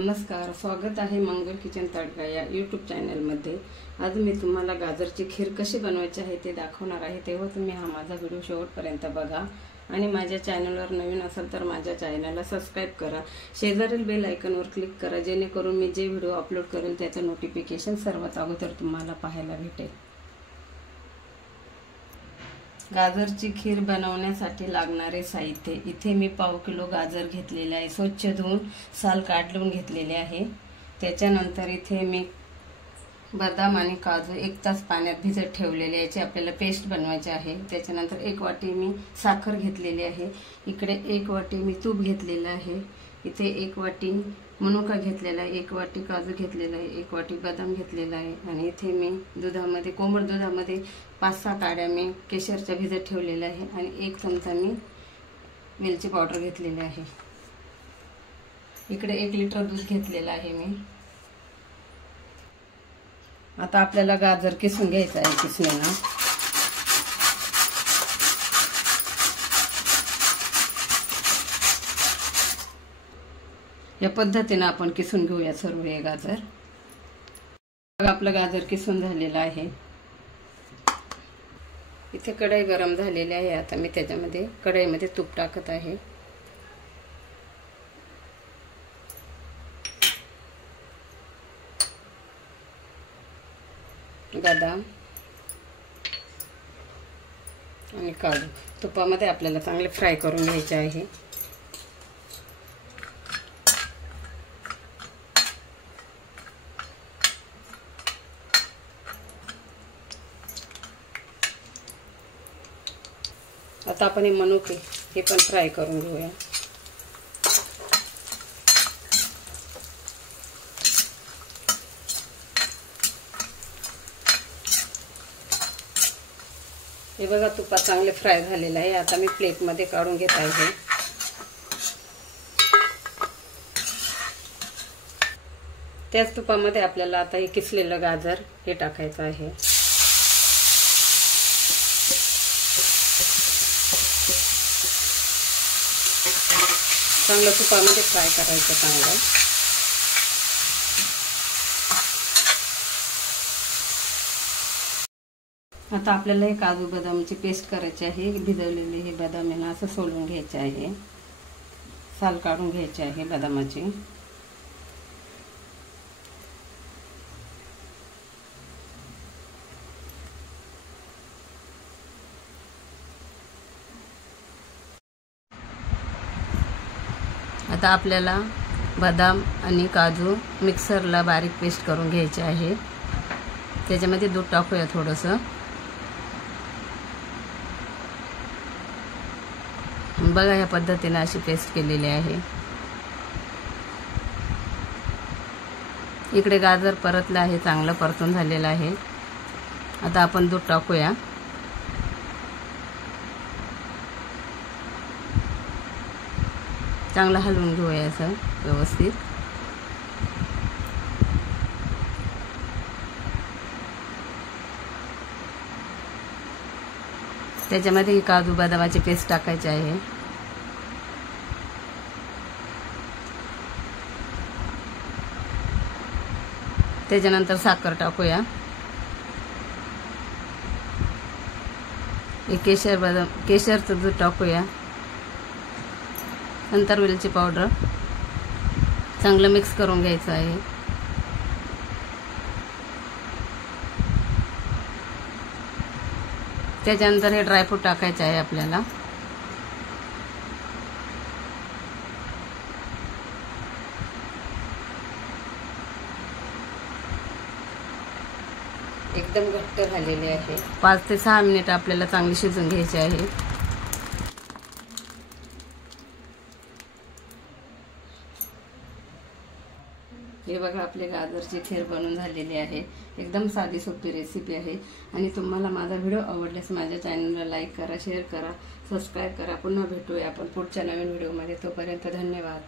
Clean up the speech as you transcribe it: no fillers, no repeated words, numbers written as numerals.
नमस्कार, स्वागत आहे मंगल किचन तडका या यूट्यूब चॅनलमध्ये। आज मी तुम्हाला गाजरची खीर कशी बनवायची आहे ते दाखवणार आहे, तेव्हा तुम्ही हा माझा व्हिडिओ शेवटपर्यंत बघा आणि माझ्या चॅनलवर नवीन असाल तर माझ्या चॅनलला सबस्क्राइब करा, शेजारील बेल आयकॉनवर क्लिक करा, जेणेकरून मी जे व्हिडिओ अपलोड करेल त्याचं नोटिफिकेशन सर्वात अगोदर तुम्हाला पाहायला भेटेल। गाजरची खीर बनवण्यासाठी लागणारे साहित्य इथे मी पाव किलो गाजर घेतलेले आहे, स्वच्छ धुवून साल काढून घेतलेले आहे। त्याच्यानंतर इथे मी बदाम आणि काजू 1 तास पाण्यात भिजत ठेवलेले आहे, याची आपल्याला पेस्ट बनवायची आहे। त्याच्यानंतर 1 वाटी मी साखर घेतलेली आहे, इकडे 1 वाटी मी तूप घेतलेलं आहे, इथे 1 वाटी मनुका घेतलेला आहे, 1 वाटी काजू घेतलेला आहे, 1 वाटी बदाम घेतलेला आहे आणि इथे मी दुधामध्ये कोमट दुधामध्ये 5-6 काड्या मी केशरच्या भिजत ठेवलेल्या आहे आणि 1 चमचा मी वेलची पावडर घेतलेली आहे। इकडे 1 लिटर दूध घेतलेलं आहे मी। आता आपल्याला गाजर किसून घ्यायचं आहे किसणीने। या पद्धतीने आपण किसून घेऊया सर्व हे गाजर। आपलं गाजर किसून झालेलं आहे। इथे कढई गरम झालेली आहे, आता मी त्याच्यामध्ये कढईमध्ये तूप टाकत आहे। बदाम आणि काजू तुपामध्ये आपल्याला चांगले फ्राय करून घ्यायचे आहे। आता आपण हे मनुके हे पण फ्राय करून घेऊया। हे बघा तुपात चांगले फ्राय झालेले आहे, आता मी प्लेट मध्ये काढून घेत आहे। त्याच तुपामध्ये आपल्याला आता हे किसलेलं गाजर हे टाकायचं आहे। चांगलं तुपामध्ये फ्राय करायचं चांगलं। आता आपल्याला हे काजू बदामची पेस्ट करायची आहे। भिजवलेले हे बदाम आहे ना असं सोलून घ्यायचे आहे, साल काढून घ्यायचे आहे बदामाची। आता आपल्याला बदाम आणि काजू मिक्सरला बारीक पेस्ट करून घ्यायचे आहे। त्याच्यामध्ये दूध टाकूया थोडंसं। बघा या पद्धतीने अशी पेस्ट केलेली आहे। इकडे गाजर परतलं आहे, चांगलं परतून झालेलं आहे। आता आपण दूध टाकूया। चांगलं हलवून घेऊया असं व्यवस्थित। त्याच्यामध्ये ही काजू बदामाची पेस्ट टाकायची आहे। त्याच्यानंतर साखर टाकूया। केशरचं दूध टाकूया, नंतर वेलची पावडर चांगलं मिक्स करून घ्यायचं आहे। त्याच्यानंतर हे ड्रायफ्रूट टाकायचे आहे आपल्याला। एकदम घट्ट झालेले आहे। 5 ते 6 मिनिट आपल्याला चांगली शिजून घ्यायचे आहे। हे बघा आपले गाजरची खीर बनवून झालेली आहे। एकदम साधी सोपी रेसिपी आहे आणि तुम्हाला माझा व्हिडिओ आवडल्यास माझ्या चॅनलला लाईक करा, शेअर करा, सबस्क्राइब करा। पुन्हा भेटूया आपण पुढच्या नवीन व्हिडिओमध्ये, तोपर्यंत धन्यवाद।